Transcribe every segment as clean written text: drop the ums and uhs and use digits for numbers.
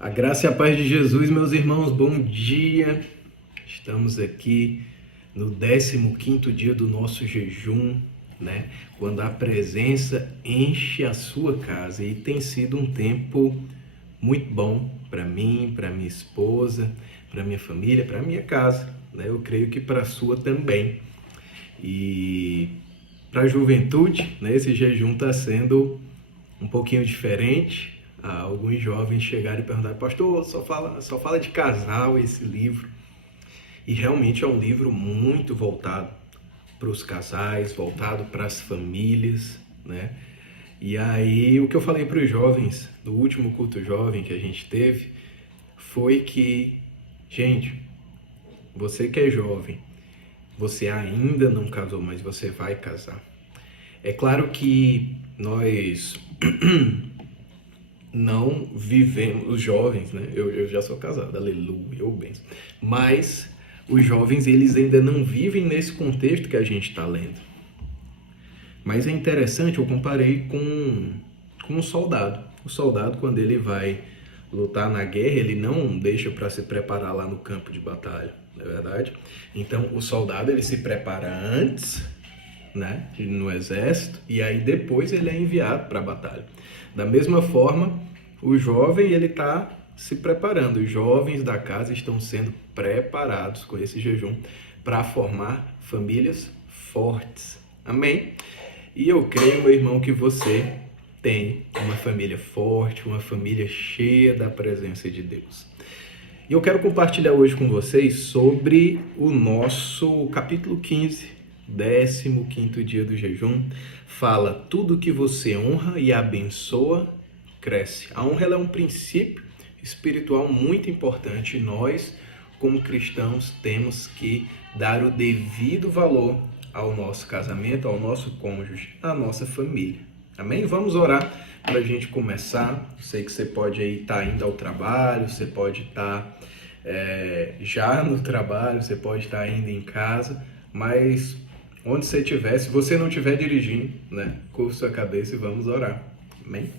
A graça e a paz de Jesus, meus irmãos, bom dia. Estamos aqui no 15º dia do nosso jejum, né? Quando a presença enche a sua casa, e tem sido um tempo muito bom para mim, para minha esposa, para minha família, para minha casa, né? Eu creio que para a sua também. E para a juventude, né, esse jejum está sendo um pouquinho diferente. Alguns jovens chegaram e perguntaram: pastor, só fala de casal esse livro. E realmente é um livro muito voltado para os casais, voltado para as famílias, né? E aí o que eu falei para os jovens no último culto jovem que a gente teve foi que, gente, você que é jovem, você ainda não casou, mas você vai casar. É claro que nós não vivemos, os jovens, né? Eu já sou casado, aleluia, eu benção. Mas os jovens, eles ainda não vivem nesse contexto que a gente está lendo. Mas é interessante, eu comparei com um soldado. O soldado, quando ele vai lutar na guerra, ele não deixa para se preparar lá no campo de batalha, não é verdade? Então, o soldado, ele se prepara antes, né, no exército, e aí depois ele é enviado para a batalha. Da mesma forma, o jovem, ele está se preparando. Os jovens da casa estão sendo preparados com esse jejum para formar famílias fortes. Amém? E eu creio, meu irmão, que você tem uma família forte, uma família cheia da presença de Deus. E eu quero compartilhar hoje com vocês sobre o nosso capítulo 15, 15º dia do jejum. Fala: tudo que você honra e abençoa, cresce. A honra, ela é um princípio espiritual muito importante. Nós, como cristãos, temos que dar o devido valor ao nosso casamento, ao nosso cônjuge, à nossa família. Amém? Vamos orar para a gente começar. Sei que você pode aí estar indo ao trabalho, você pode estar já no trabalho, você pode estar indo em casa, mas onde você estiver, se você não estiver dirigindo, né, curva sua cabeça e vamos orar. Amém?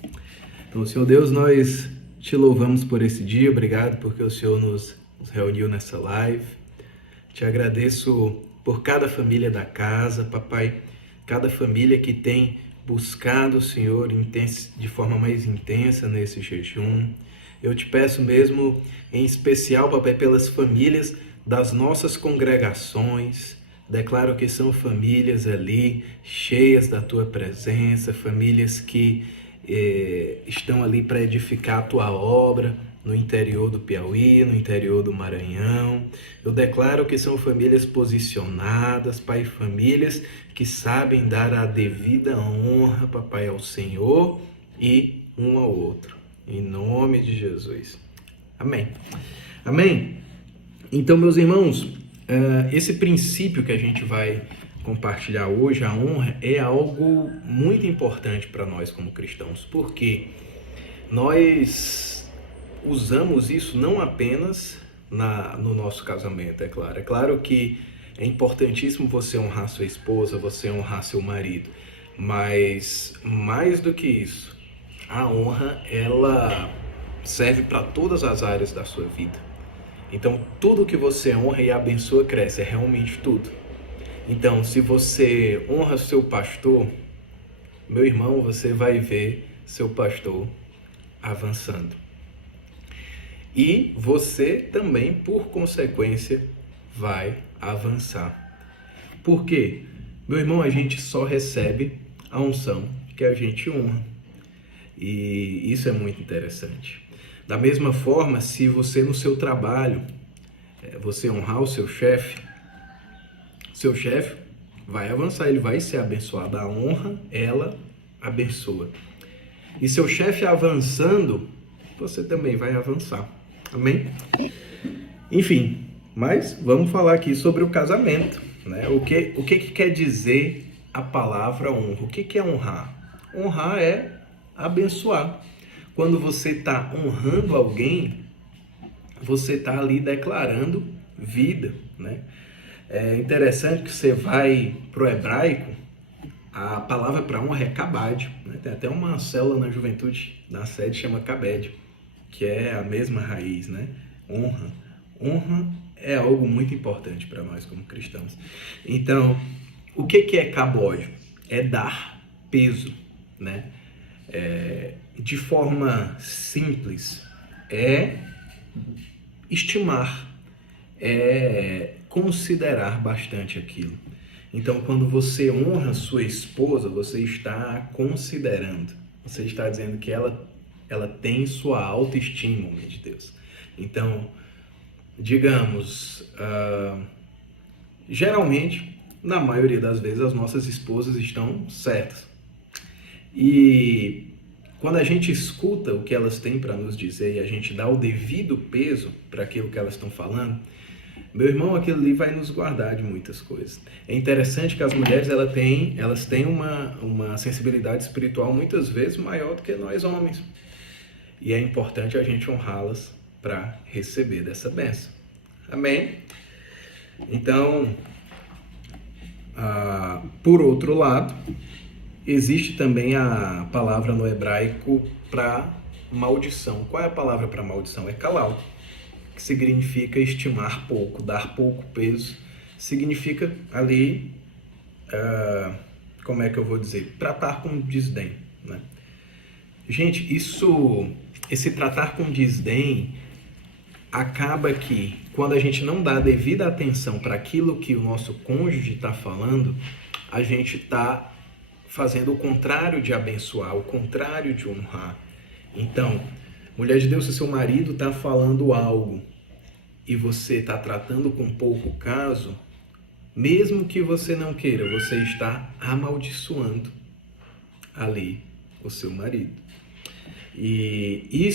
Então, Senhor Deus, nós te louvamos por esse dia. Obrigado porque o Senhor nos reuniu nessa live. Te agradeço por cada família da casa, papai, cada família que tem buscado o Senhor de forma mais intensa nesse jejum. Eu te peço mesmo, em especial, papai, pelas famílias das nossas congregações. Declaro que são famílias ali cheias da tua presença, famílias que estão ali para edificar a tua obra no interior do Piauí, no interior do Maranhão. Eu declaro que são famílias posicionadas, pai, famílias que sabem dar a devida honra, papai, ao Senhor e um ao outro. Em nome de Jesus. Amém. Amém? Então, meus irmãos, esse princípio que a gente vai compartilhar hoje, a honra, é algo muito importante para nós como cristãos, porque nós usamos isso não apenas no nosso casamento, é claro. É claro que é importantíssimo você honrar sua esposa, você honrar seu marido, mas mais do que isso, a honra, ela serve para todas as áreas da sua vida. Então, tudo que você honra e abençoa cresce, é realmente tudo. Então, se você honra seu pastor, meu irmão, você vai ver seu pastor avançando. E você também, por consequência, vai avançar. Por quê? Meu irmão, a gente só recebe a unção que a gente honra. E isso é muito interessante. Da mesma forma, se você no seu trabalho, você honrar o seu chefe vai avançar, ele vai ser abençoado. A honra, ela abençoa. E seu chefe avançando, você também vai avançar. Amém? Enfim, mas vamos falar aqui sobre o casamento, né? O que quer dizer a palavra honra? O que é honrar? Honrar é abençoar. Quando você está honrando alguém, você está ali declarando vida, né? É interessante que você vai para o hebraico, a palavra para honra é kabad, né? Tem até uma célula na juventude, na sede, chama kabed. que é a mesma raiz, né? Honra. Honra é algo muito importante para nós como cristãos. Então, o que é cabóide? É dar peso, né? De forma simples, é estimar, é considerar bastante aquilo. Então, quando você honra sua esposa, você está considerando, você está dizendo que ela tem sua autoestima, homem de Deus. Então, digamos, geralmente, na maioria das vezes, as nossas esposas estão certas. E quando a gente escuta o que elas têm para nos dizer e a gente dá o devido peso para aquilo que elas estão falando, meu irmão, aquilo ali vai nos guardar de muitas coisas. É interessante que as mulheres elas têm uma sensibilidade espiritual muitas vezes maior do que nós homens. E é importante a gente honrá-las para receber dessa bênção. Amém? Então, por outro lado, existe também a palavra no hebraico para maldição. Qual é a palavra para maldição? É kalal, que significa estimar pouco, dar pouco peso. Significa ali, como é que eu vou dizer? Tratar com desdém, né? Gente, esse tratar com desdém acaba que, quando a gente não dá a devida atenção para aquilo que o nosso cônjuge está falando, a gente está fazendo o contrário de abençoar, o contrário de honrar. Então, mulher de Deus, se seu marido está falando algo e você está tratando com pouco caso, mesmo que você não queira, você está amaldiçoando ali o seu marido. E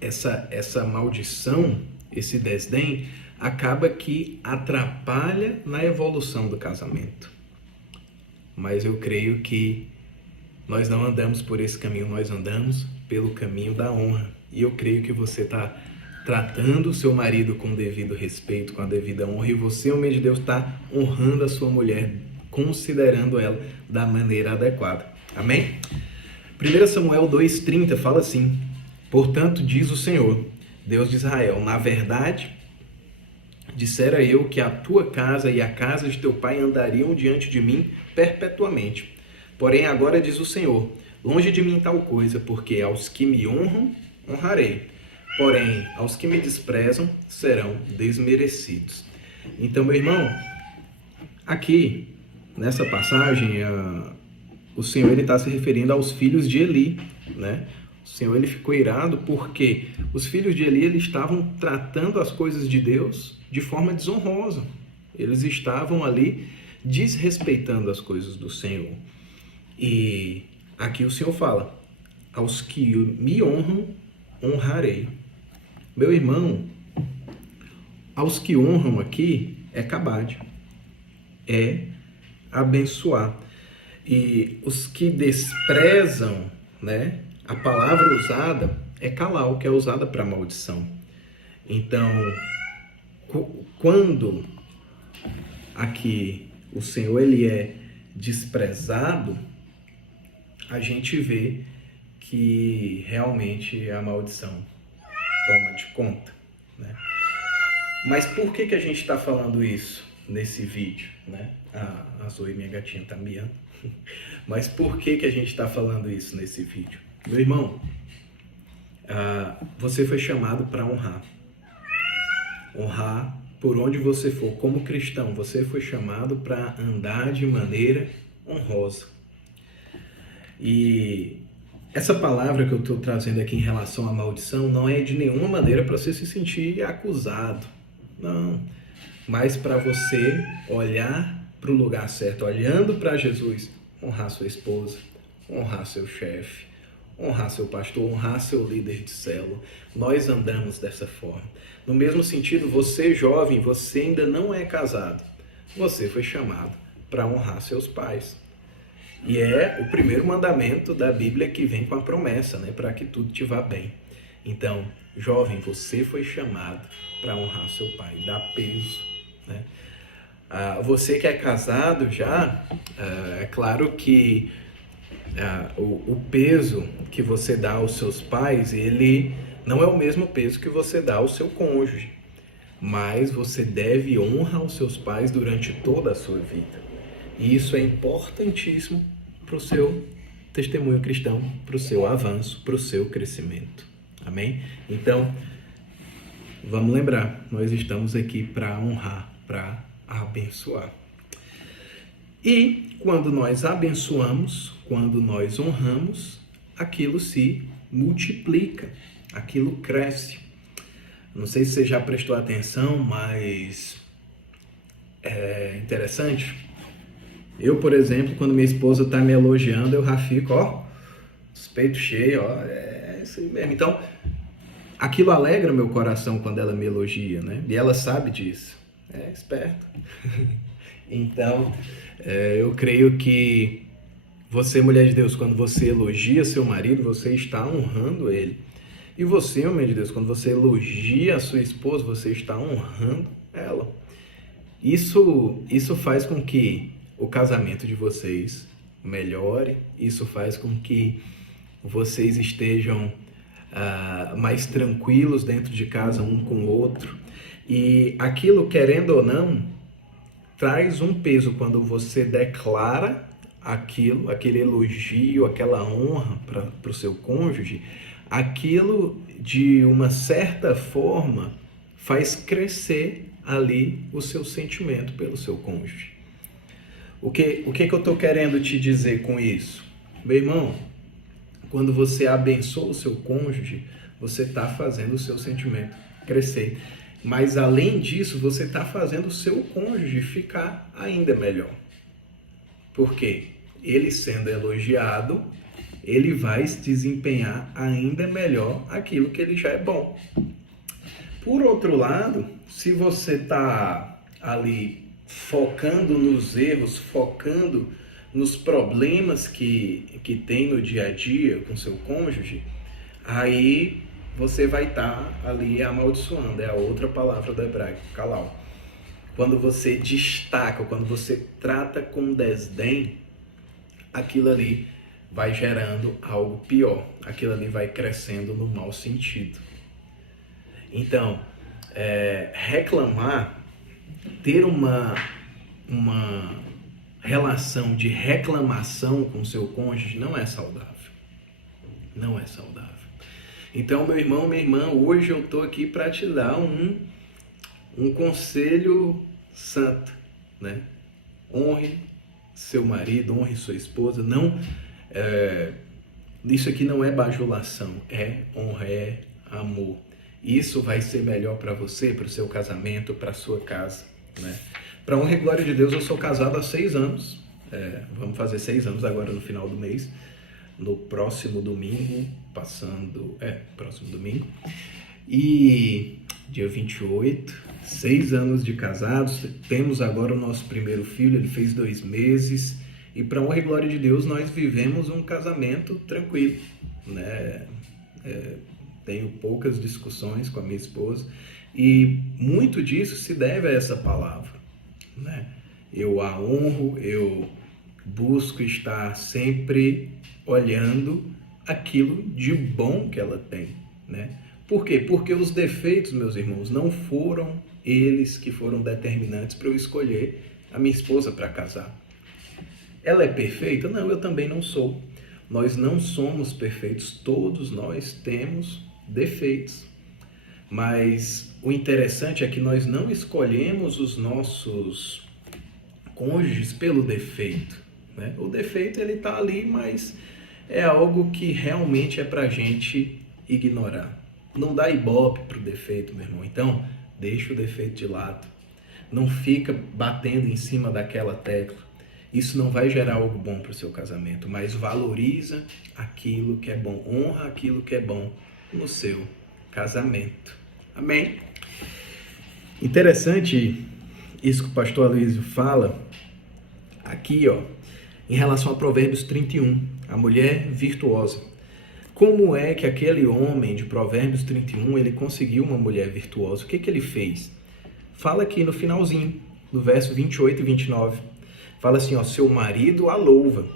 essa maldição, esse desdém, acaba que atrapalha na evolução do casamento. Mas eu creio que nós não andamos por esse caminho, nós andamos pelo caminho da honra. E eu creio que você está tratando o seu marido com o devido respeito, com a devida honra, e você, homem de Deus, está honrando a sua mulher, considerando ela da maneira adequada. Amém? 1 Samuel 2,30 fala assim: portanto, diz o Senhor, Deus de Israel, na verdade, dissera eu que a tua casa e a casa de teu pai andariam diante de mim perpetuamente. Porém, agora diz o Senhor, longe de mim tal coisa, porque aos que me honram, honrarei. Porém, aos que me desprezam, serão desmerecidos. Então, meu irmão, aqui, nessa passagem, o Senhor está se referindo aos filhos de Eli, né? O Senhor ele ficou irado porque os filhos de Eli eles estavam tratando as coisas de Deus de forma desonrosa. Eles estavam ali desrespeitando as coisas do Senhor. E aqui o Senhor fala, aos que me honram, honrarei. Meu irmão, aos que honram aqui é kabad, é abençoar. E os que desprezam, né? A palavra usada é kalal, que é usada para maldição. Então, quando aqui o Senhor ele é desprezado, a gente vê que realmente a maldição toma de conta, né? Mas por que a gente está falando isso nesse vídeo, né? A Zoe, minha gatinha, está miando. Mas por que a gente está falando isso nesse vídeo? Meu irmão, você foi chamado para honrar. Honrar por onde você for. Como cristão, você foi chamado para andar de maneira honrosa. E essa palavra que eu estou trazendo aqui em relação à maldição não é de nenhuma maneira para você se sentir acusado. Não. Mas para você olhar para o lugar certo, olhando para Jesus, honrar sua esposa, honrar seu chefe, honrar seu pastor, honrar seu líder de célula. Nós andamos dessa forma. No mesmo sentido, você jovem, você ainda não é casado. Você foi chamado para honrar seus pais. E é o primeiro mandamento da Bíblia que vem com a promessa, né? Para que tudo te vá bem. Então, jovem, você foi chamado para honrar seu pai, dar peso, né? Você que é casado já, é claro que O peso que você dá aos seus pais, ele não é o mesmo peso que você dá ao seu cônjuge, mas você deve honrar os seus pais durante toda a sua vida. E isso é importantíssimo para o seu testemunho cristão, para o seu avanço, para o seu crescimento. Amém? Então, vamos lembrar, nós estamos aqui para honrar, para abençoar. E quando nós abençoamos, quando nós honramos, aquilo se multiplica, aquilo cresce. Não sei se você já prestou atenção, mas é interessante. Eu, por exemplo, quando minha esposa está me elogiando, eu já fico, os peitos cheios, é isso aí mesmo. Então, aquilo alegra meu coração quando ela me elogia, né? E ela sabe disso. É esperta. Então, eu creio que você, mulher de Deus, quando você elogia seu marido, você está honrando ele. E você, homem de Deus, quando você elogia a sua esposa, você está honrando ela. Isso faz com que o casamento de vocês melhore, isso faz com que vocês estejam mais tranquilos dentro de casa um com o outro. E aquilo, querendo ou não, traz um peso quando você declara aquilo, aquele elogio, aquela honra para o seu cônjuge. Aquilo, de uma certa forma, faz crescer ali o seu sentimento pelo seu cônjuge. O que eu estou querendo te dizer com isso? Meu irmão, quando você abençoa o seu cônjuge, você está fazendo o seu sentimento crescer. Mas, além disso, você está fazendo o seu cônjuge ficar ainda melhor. Por quê? Ele sendo elogiado, ele vai se desempenhar ainda melhor aquilo que ele já é bom. Por outro lado, se você está ali focando nos erros, focando nos problemas que tem no dia a dia com seu cônjuge, aí você vai estar ali amaldiçoando. É a outra palavra do hebraico, kalal. Quando você destaca, quando você trata com desdém, aquilo ali vai gerando algo pior. Aquilo ali vai crescendo no mau sentido. Então, reclamar, ter uma relação de reclamação com seu cônjuge não é saudável. Não é saudável. Então, meu irmão, minha irmã, hoje eu estou aqui para te dar um conselho santo, né? Honre seu marido, honre sua esposa. Não, isso aqui não é bajulação, é honra, é amor. Isso vai ser melhor para você, para o seu casamento, para a sua casa, né? Para honra e glória de Deus, eu sou casado há 6 anos. Vamos fazer 6 anos agora no final do mês. No próximo domingo, próximo domingo. E dia 28, 6 anos de casados. Temos agora o nosso primeiro filho, ele fez 2 meses. E para honra e glória de Deus, nós vivemos um casamento tranquilo, né? Tenho poucas discussões com a minha esposa. E muito disso se deve a essa palavra, né? Eu a honro, eu busco estar sempre olhando aquilo de bom que ela tem, né? Por quê? Porque os defeitos, meus irmãos, não foram eles que foram determinantes para eu escolher a minha esposa para casar. Ela é perfeita? Não, eu também não sou. Nós não somos perfeitos, todos nós temos defeitos. Mas o interessante é que nós não escolhemos os nossos cônjuges pelo defeito, né? O defeito, ele está ali, mas é algo que realmente é para a gente ignorar. Não dá ibope para o defeito, meu irmão. Então, deixa o defeito de lado. Não fica batendo em cima daquela tecla. Isso não vai gerar algo bom para o seu casamento, mas valoriza aquilo que é bom. Honra aquilo que é bom no seu casamento. Amém? Interessante isso que o pastor Aloysio fala aqui, em relação a Provérbios 31, a mulher virtuosa. Como é que aquele homem de Provérbios 31, ele conseguiu uma mulher virtuosa? O que ele fez? Fala aqui no finalzinho, no verso 28 e 29. Fala assim, seu marido a louva,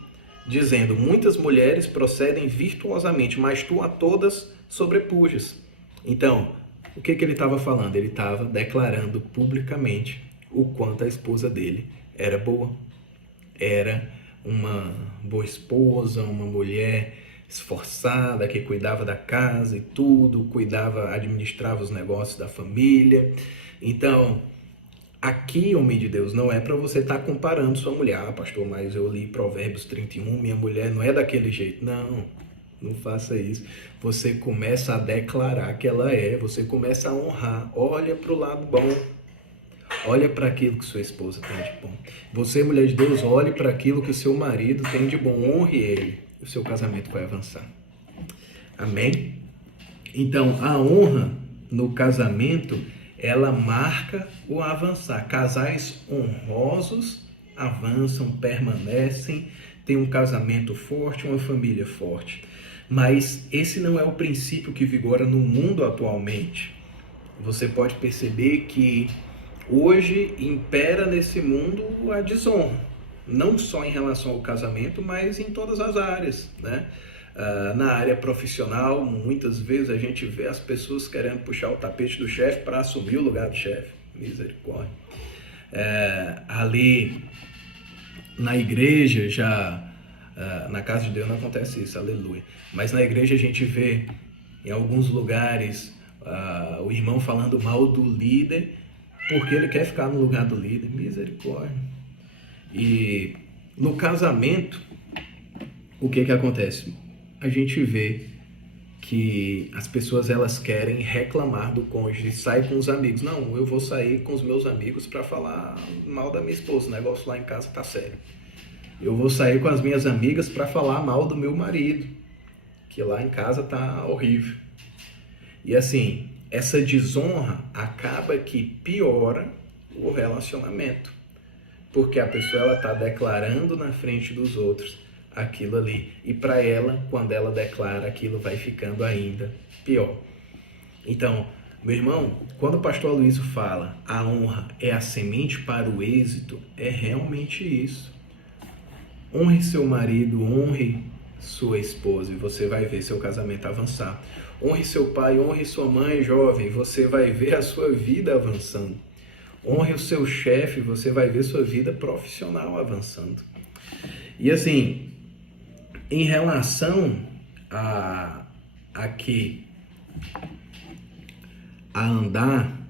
dizendo: muitas mulheres procedem virtuosamente, mas tu a todas sobrepujas. Então, o que ele estava falando? Ele estava declarando publicamente o quanto a esposa dele era boa. Era uma boa esposa, uma mulher esforçada, que cuidava da casa e tudo, cuidava, administrava os negócios da família. Então, aqui, homem de Deus, não é para você estar comparando sua mulher. Ah, pastor, mas eu li Provérbios 31, minha mulher não é daquele jeito. Não, não faça isso. Você começa a declarar que ela é, você começa a honrar. Olha para o lado bom. Olha para aquilo que sua esposa tem de bom. Você, mulher de Deus, olhe para aquilo que o seu marido tem de bom. Honre ele. O seu casamento vai avançar. Amém? Então, a honra no casamento, ela marca o avançar. Casais honrosos avançam, permanecem, têm um casamento forte, uma família forte. Mas esse não é o princípio que vigora no mundo atualmente. Você pode perceber que hoje impera nesse mundo a desonra, não só em relação ao casamento, mas em todas as áreas, né? Na área profissional, muitas vezes a gente vê as pessoas querendo puxar o tapete do chefe para assumir o lugar do chefe. Misericórdia. Ali na igreja na casa de Deus não acontece isso, aleluia. Mas na igreja a gente vê em alguns lugares o irmão falando mal do líder porque ele quer ficar no lugar do líder. Misericórdia. E no casamento, o que acontece? A gente vê que as pessoas elas querem reclamar do cônjuge, sai com os amigos. Não, eu vou sair com os meus amigos para falar mal da minha esposa, o negócio lá em casa tá sério. Eu vou sair com as minhas amigas para falar mal do meu marido, que lá em casa tá horrível. E assim, essa desonra acaba que piora o relacionamento, porque a pessoa ela tá declarando na frente dos outros aquilo ali, e para ela, quando ela declara, aquilo vai ficando ainda pior. Então, meu irmão, quando o pastor Aloysio fala a honra é a semente para o êxito, é realmente isso. Honre seu marido, honre sua esposa, e você vai ver seu casamento avançar. Honre seu pai, honre sua mãe, jovem, você vai ver a sua vida avançando. Honre o seu chefe, você vai ver sua vida profissional avançando. E assim, em relação a andar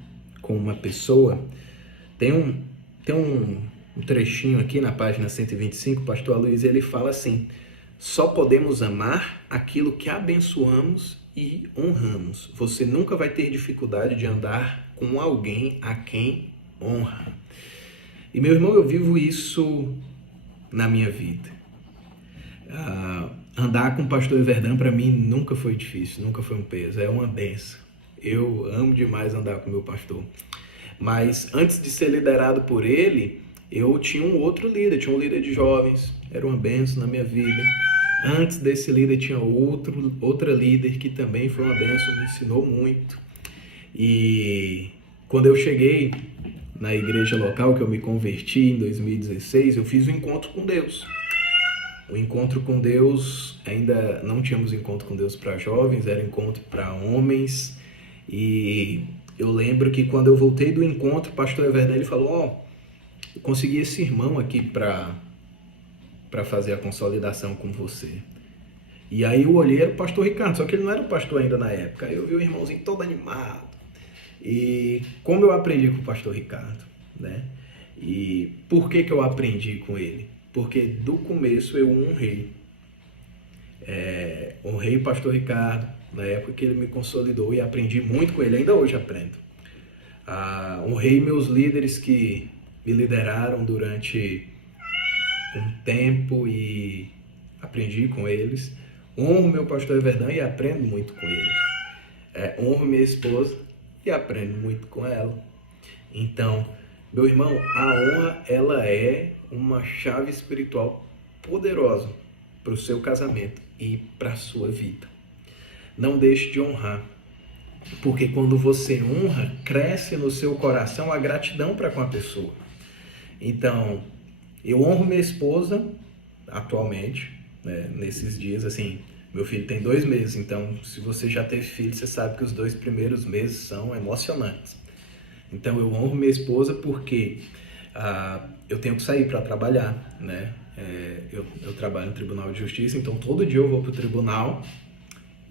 com uma pessoa, tem um trechinho aqui na página 125, o pastor Aloysio, ele fala assim: só podemos amar aquilo que abençoamos e honramos. Você nunca vai ter dificuldade de andar com alguém a quem honra. E meu irmão, eu vivo isso na minha vida. Andar com o pastor Everdan para mim nunca foi difícil, nunca foi um peso, é uma benção. Eu amo demais andar com o meu pastor. Mas antes de ser liderado por ele, eu tinha um outro líder, tinha um líder de jovens, era uma benção na minha vida. Antes desse líder tinha outra líder que também foi uma benção, me ensinou muito. E quando eu cheguei na igreja local, que eu me converti em 2016, eu fiz um encontro com Deus. O encontro com Deus, ainda não tínhamos encontro com Deus para jovens, era encontro para homens. E eu lembro que quando eu voltei do encontro, o pastor Everdan, ele falou: eu consegui esse irmão aqui para fazer a consolidação com você. E aí eu olhei, era o pastor Ricardo, só que ele não era o pastor ainda na época. Aí eu vi o irmãozinho todo animado. E como eu aprendi com o pastor Ricardo, né? E por que eu aprendi com ele? Porque do começo eu honrei o pastor Ricardo, na época que ele me consolidou, e aprendi muito com ele, ainda hoje aprendo. Honrei meus líderes que me lideraram durante um tempo e aprendi com eles. Honro meu pastor Everdan e aprendo muito com ele. Honro minha esposa e aprendo muito com ela. Então, meu irmão, a honra, ela é uma chave espiritual poderosa para o seu casamento e para a sua vida. Não deixe de honrar, porque quando você honra, cresce no seu coração a gratidão para com a pessoa. Então, eu honro minha esposa atualmente, né? Nesses dias, assim, meu filho tem 2 meses, então se você já teve filho, você sabe que os 2 primeiros meses são emocionantes. Então eu honro minha esposa porque eu tenho que sair para trabalhar, né? Eu trabalho no Tribunal de Justiça, então todo dia eu vou para o tribunal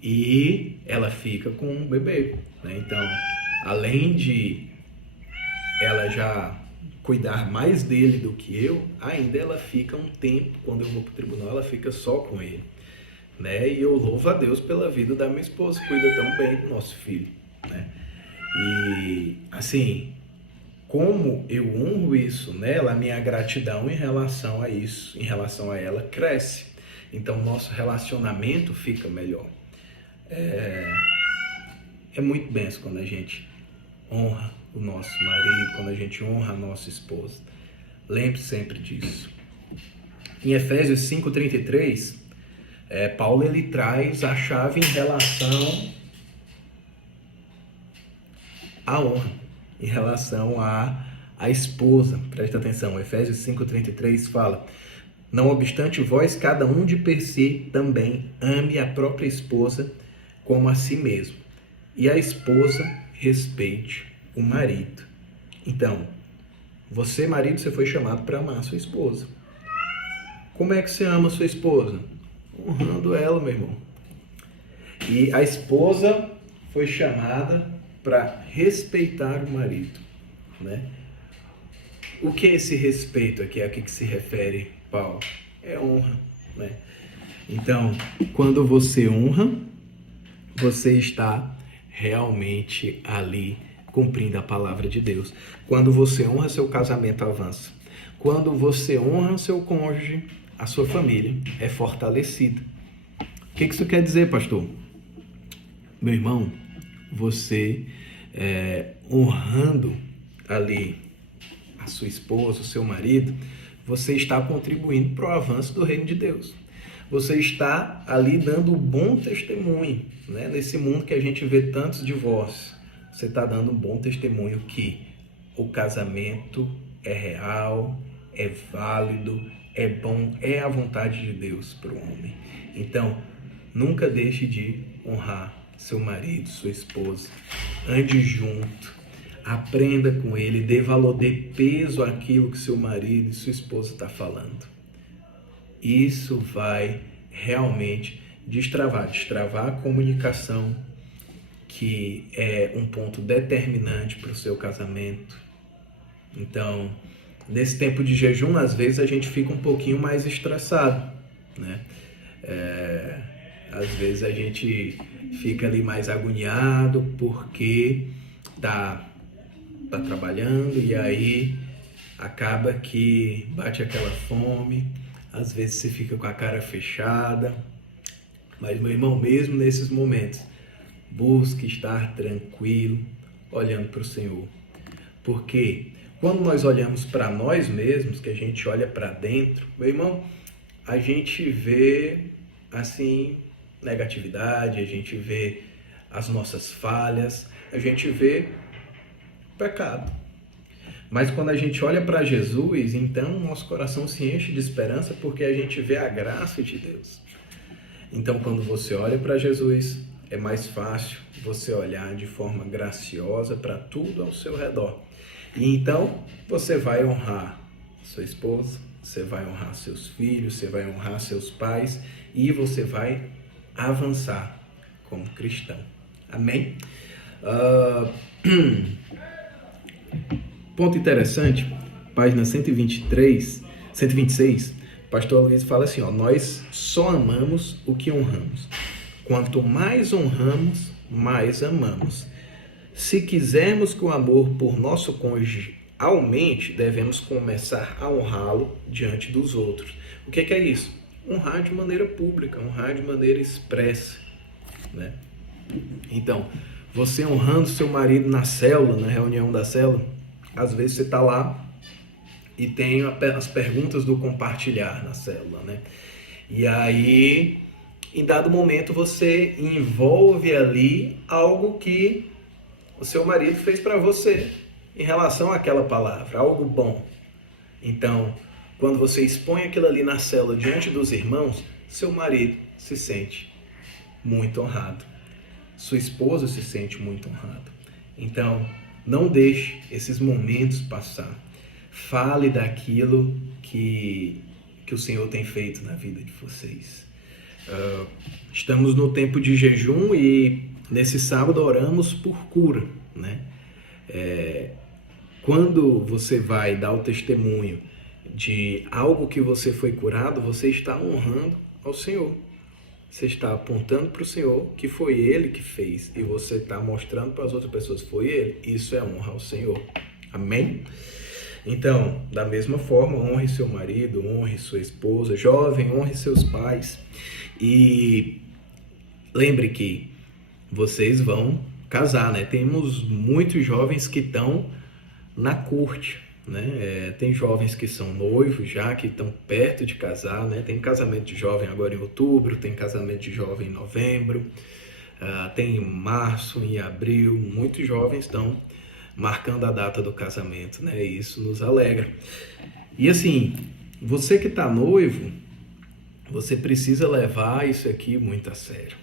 e ela fica com o bebê, né? Então, além de ela já cuidar mais dele do que eu, ainda ela fica um tempo, quando eu vou para o tribunal, ela fica só com ele, né? E eu louvo a Deus pela vida da minha esposa, cuida tão bem do nosso filho, né? E, assim, como eu honro isso nela, a minha gratidão em relação a isso, em relação a ela, cresce. Então, nosso relacionamento fica melhor. É muito benção quando a gente honra o nosso marido, quando a gente honra a nossa esposa. Lembre sempre disso. Em Efésios 5:33, Paulo ele traz a chave em relação à honra, em relação à esposa. Presta atenção, Efésios 5:33 fala: não obstante vós, cada um de per si também ame a própria esposa como a si mesmo, e a esposa respeite o marido. Então, você, marido, você foi chamado para amar a sua esposa. Como é que você ama a sua esposa? Honrando ela, meu irmão. E a esposa foi chamada para respeitar o marido, né? O que é esse respeito aqui? A que se refere Paulo? É honra, né? Então, quando você honra, você está realmente ali cumprindo a palavra de Deus. Quando você honra, seu casamento avança. Quando você honra seu cônjuge, a sua família é fortalecida. O que isso quer dizer, pastor? Meu irmão, você honrando ali a sua esposa, o seu marido, você está contribuindo para o avanço do reino de Deus. Você está ali dando um bom testemunho, né? Nesse mundo que a gente vê tantos divórcios, você está dando um bom testemunho que o casamento é real, é válido, é bom, é a vontade de Deus para o homem. Então, nunca deixe de honrar seu marido, sua esposa. Ande junto, aprenda com ele, dê valor, dê peso àquilo que seu marido e sua esposa estão falando. Isso vai realmente destravar a comunicação, que é um ponto determinante para o seu casamento. Então, nesse tempo de jejum, às vezes a gente fica um pouquinho mais estressado, né? Às vezes a gente fica ali mais agoniado porque tá trabalhando e aí acaba que bate aquela fome. Às vezes você fica com a cara fechada, mas, meu irmão, mesmo nesses momentos, busque estar tranquilo, olhando para o Senhor. Porque quando nós olhamos para nós mesmos, que a gente olha para dentro, meu irmão, a gente vê, assim, negatividade, a gente vê as nossas falhas, a gente vê pecado. Mas quando a gente olha para Jesus, então nosso coração se enche de esperança porque a gente vê a graça de Deus. Então, quando você olha para Jesus, é mais fácil você olhar de forma graciosa para tudo ao seu redor. E então, você vai honrar sua esposa, você vai honrar seus filhos, você vai honrar seus pais e você vai avançar como cristão. Amém? Ponto interessante, página 126, pastor Luiz fala assim, nós só amamos o que honramos. Quanto mais honramos, mais amamos. Se quisermos que o amor por nosso cônjuge aumente, devemos começar a honrá-lo diante dos outros. O que é isso? Honrar de maneira pública, honrar de maneira expressa, né? Então, você honrando seu marido na célula, na reunião da célula, às vezes você está lá e tem as perguntas do compartilhar na célula, né? E aí, em dado momento, você envolve ali algo que o seu marido fez para você em relação àquela palavra, algo bom. Então, quando você expõe aquilo ali na célula diante dos irmãos, seu marido se sente muito honrado, sua esposa se sente muito honrada. Então, não deixe esses momentos passar. Fale daquilo que o Senhor tem feito na vida de vocês. Estamos no tempo de jejum e nesse sábado oramos por cura, né? Quando você vai dar o testemunho de algo que você foi curado, você está honrando ao Senhor. Você está apontando para o Senhor que foi Ele que fez e você está mostrando para as outras pessoas que foi Ele. Isso é honra ao Senhor. Amém? Então, da mesma forma, honre seu marido, honre sua esposa, jovem, honre seus pais. E lembre que vocês vão casar, né? Temos muitos jovens que estão na corte, né? Tem jovens que são noivos já, que estão perto de casar, né? Tem casamento de jovem agora em outubro, tem casamento de jovem em novembro, tem em março, em abril, muitos jovens estão marcando a data do casamento, né? E isso nos alegra. E assim, você que está noivo, você precisa levar isso aqui muito a sério.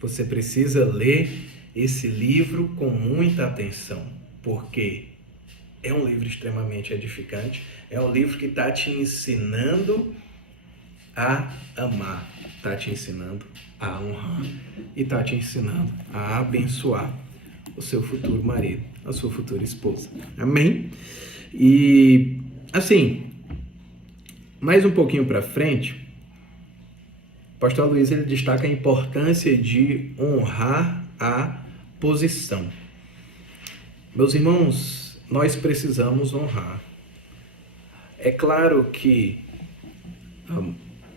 Você precisa ler esse livro com muita atenção, porque é um livro extremamente edificante, é um livro que está te ensinando a amar, está te ensinando a honrar e está te ensinando a abençoar o seu futuro marido, a sua futura esposa. Amém? E assim, mais um pouquinho para frente, o pastor Luiz ele destaca a importância de honrar a posição. Meus irmãos, nós precisamos honrar. É claro que,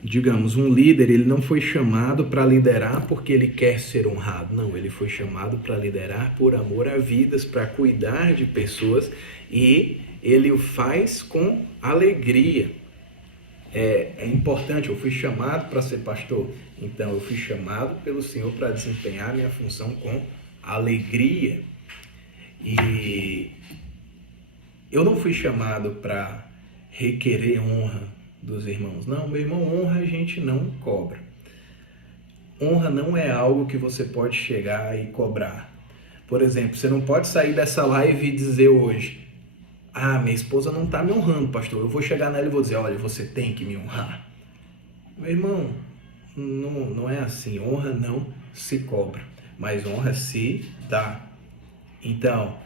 digamos, um líder, ele não foi chamado para liderar porque ele quer ser honrado. Não, ele foi chamado para liderar por amor a vidas, para cuidar de pessoas, e ele o faz com alegria. É importante, eu fui chamado para ser pastor, então eu fui chamado pelo Senhor para desempenhar minha função com alegria. E eu não fui chamado para requerer honra dos irmãos. Não, meu irmão, honra a gente não cobra. Honra não é algo que você pode chegar e cobrar. Por exemplo, você não pode sair dessa live e dizer hoje: minha esposa não está me honrando, pastor. Eu vou chegar nela e vou dizer: olha, você tem que me honrar. Meu irmão, não é assim. Honra não se cobra, mas honra se dá. Então,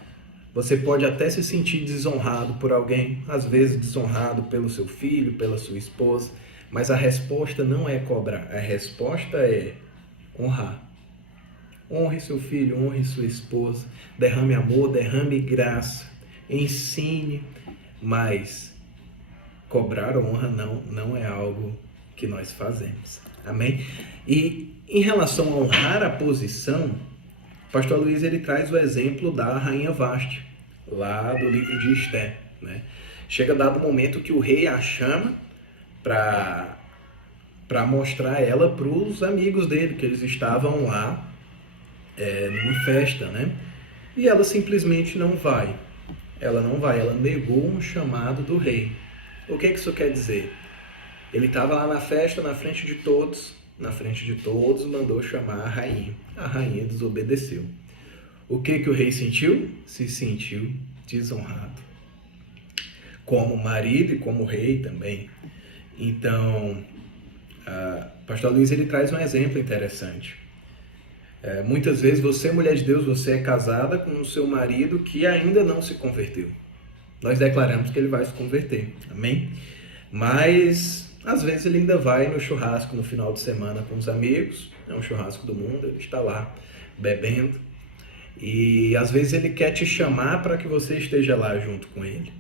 você pode até se sentir desonrado por alguém, às vezes desonrado pelo seu filho, pela sua esposa, mas a resposta não é cobrar, a resposta é honrar. Honre seu filho, honre sua esposa, derrame amor, derrame graça, ensine, mas cobrar honra não é algo que nós fazemos. Amém? E em relação a honrar a posição, o pastor Luiz ele traz o exemplo da rainha Vasti, lá do livro de Esther, né? Chega dado momento que o rei a chama para mostrar ela para os amigos dele, que eles estavam lá numa festa, né? E ela simplesmente não vai. Ela não vai, ela negou um chamado do rei. O que isso quer dizer? Ele estava lá na festa, na frente de todos, mandou chamar a rainha. A rainha desobedeceu. O que o rei sentiu? Se sentiu desonrado. Como marido e como rei também. Então, o pastor Luiz ele traz um exemplo interessante. Muitas vezes você, mulher de Deus, você é casada com o seu marido que ainda não se converteu. Nós declaramos que ele vai se converter, amém? Mas, às vezes, ele ainda vai no churrasco no final de semana com os amigos, é um churrasco do mundo, ele está lá bebendo, e às vezes ele quer te chamar para que você esteja lá junto com ele.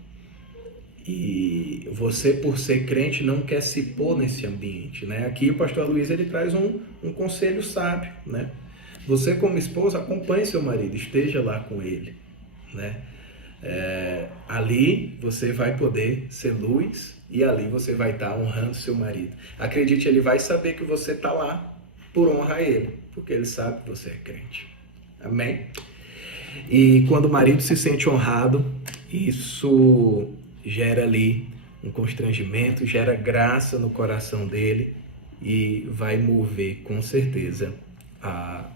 E você, por ser crente, não quer se pôr nesse ambiente, né? Aqui o pastor Luiz ele traz um conselho sábio, né? Você, como esposa, acompanhe seu marido, esteja lá com ele, né? Ali você vai poder ser luz e ali você vai estar honrando seu marido. Acredite, ele vai saber que você está lá por honra a ele, porque ele sabe que você é crente. Amém? E quando o marido se sente honrado, isso gera ali um constrangimento, gera graça no coração dele e vai mover com certeza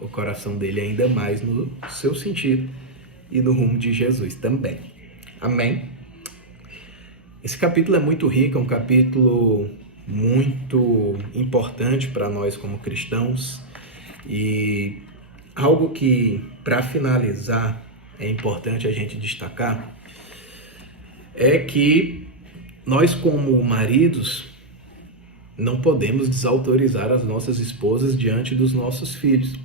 o coração dele ainda mais no seu sentido e no rumo de Jesus também. Amém? Esse capítulo é muito rico, é um capítulo muito importante para nós como cristãos, e algo que, para finalizar, é importante a gente destacar é que nós, como maridos, não podemos desautorizar as nossas esposas diante dos nossos filhos,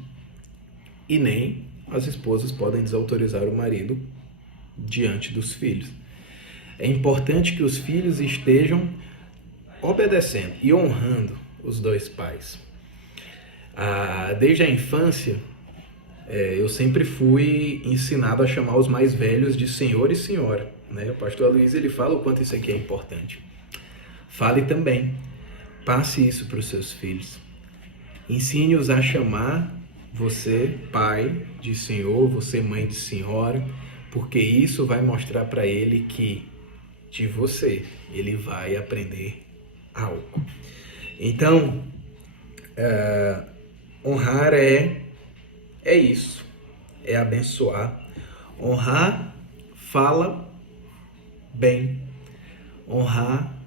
e nem as esposas podem desautorizar o marido diante dos filhos. É importante que os filhos estejam obedecendo e honrando os dois pais. Desde a infância, eu sempre fui ensinado a chamar os mais velhos de senhor e senhora, né? O pastor Luiz, ele fala o quanto isso aqui é importante. Fale também, passe isso para os seus filhos. Ensine-os a chamar você, pai, de senhor, você, mãe, de senhora, porque isso vai mostrar para ele que de você ele vai aprender algo. Então, honrar é isso, é abençoar. Honrar fala bem. Honrar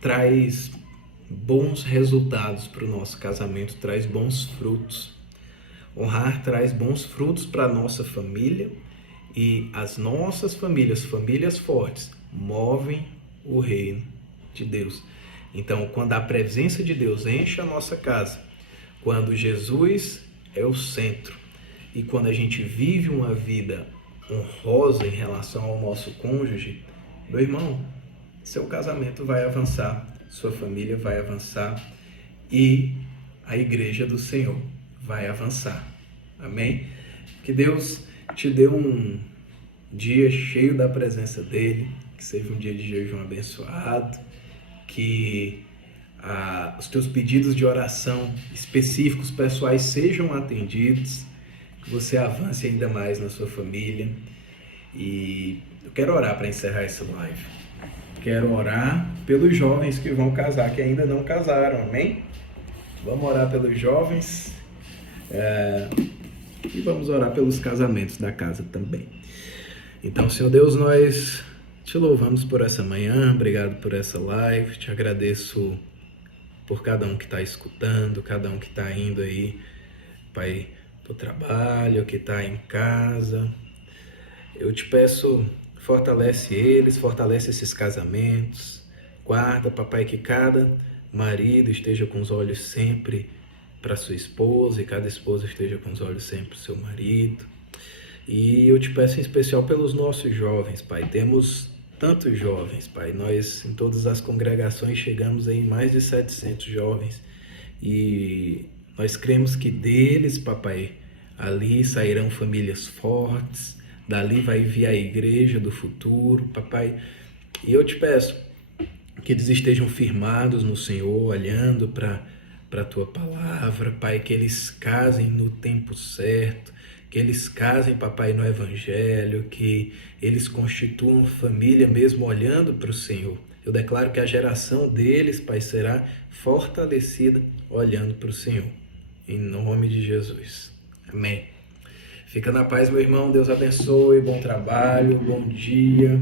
traz bons resultados para o nosso casamento, traz bons frutos. Honrar traz bons frutos para a nossa família, e as nossas famílias, famílias fortes, movem o reino de Deus. Então, quando a presença de Deus enche a nossa casa, quando Jesus é o centro, e quando a gente vive uma vida honrosa em relação ao nosso cônjuge, meu irmão, seu casamento vai avançar, sua família vai avançar e a igreja do Senhor vai avançar. Amém? Que Deus te dê um dia cheio da presença dele, que seja um dia de jejum abençoado, que os teus pedidos de oração específicos, pessoais, sejam atendidos, que você avance ainda mais na sua família. E eu quero orar para encerrar essa live. Quero orar pelos jovens que vão casar, que ainda não casaram, amém? Vamos orar pelos jovens e vamos orar pelos casamentos da casa também. Então, Senhor Deus, nós te louvamos por essa manhã, obrigado por essa live, te agradeço por cada um que está escutando, cada um que está indo aí, Pai, para o trabalho, que está em casa. Eu te peço, fortalece eles, fortalece esses casamentos, guarda, Papai, que cada marido esteja com os olhos sempre para sua esposa e cada esposa esteja com os olhos sempre para o seu marido. E eu te peço em especial pelos nossos jovens, Pai. Temos tantos jovens, Pai. Nós, em todas as congregações, chegamos em mais de 700 jovens. E nós cremos que deles, Papai, ali sairão famílias fortes, dali vai vir a igreja do futuro, Papai. E eu te peço que eles estejam firmados no Senhor, olhando para a Tua palavra, Pai, que eles casem no tempo certo, que eles casem, Papai, no Evangelho, que eles constituam família mesmo olhando para o Senhor. Eu declaro que a geração deles, Pai, será fortalecida olhando para o Senhor. Em nome de Jesus. Amém. Fica na paz, meu irmão. Deus abençoe. Bom trabalho, bom dia.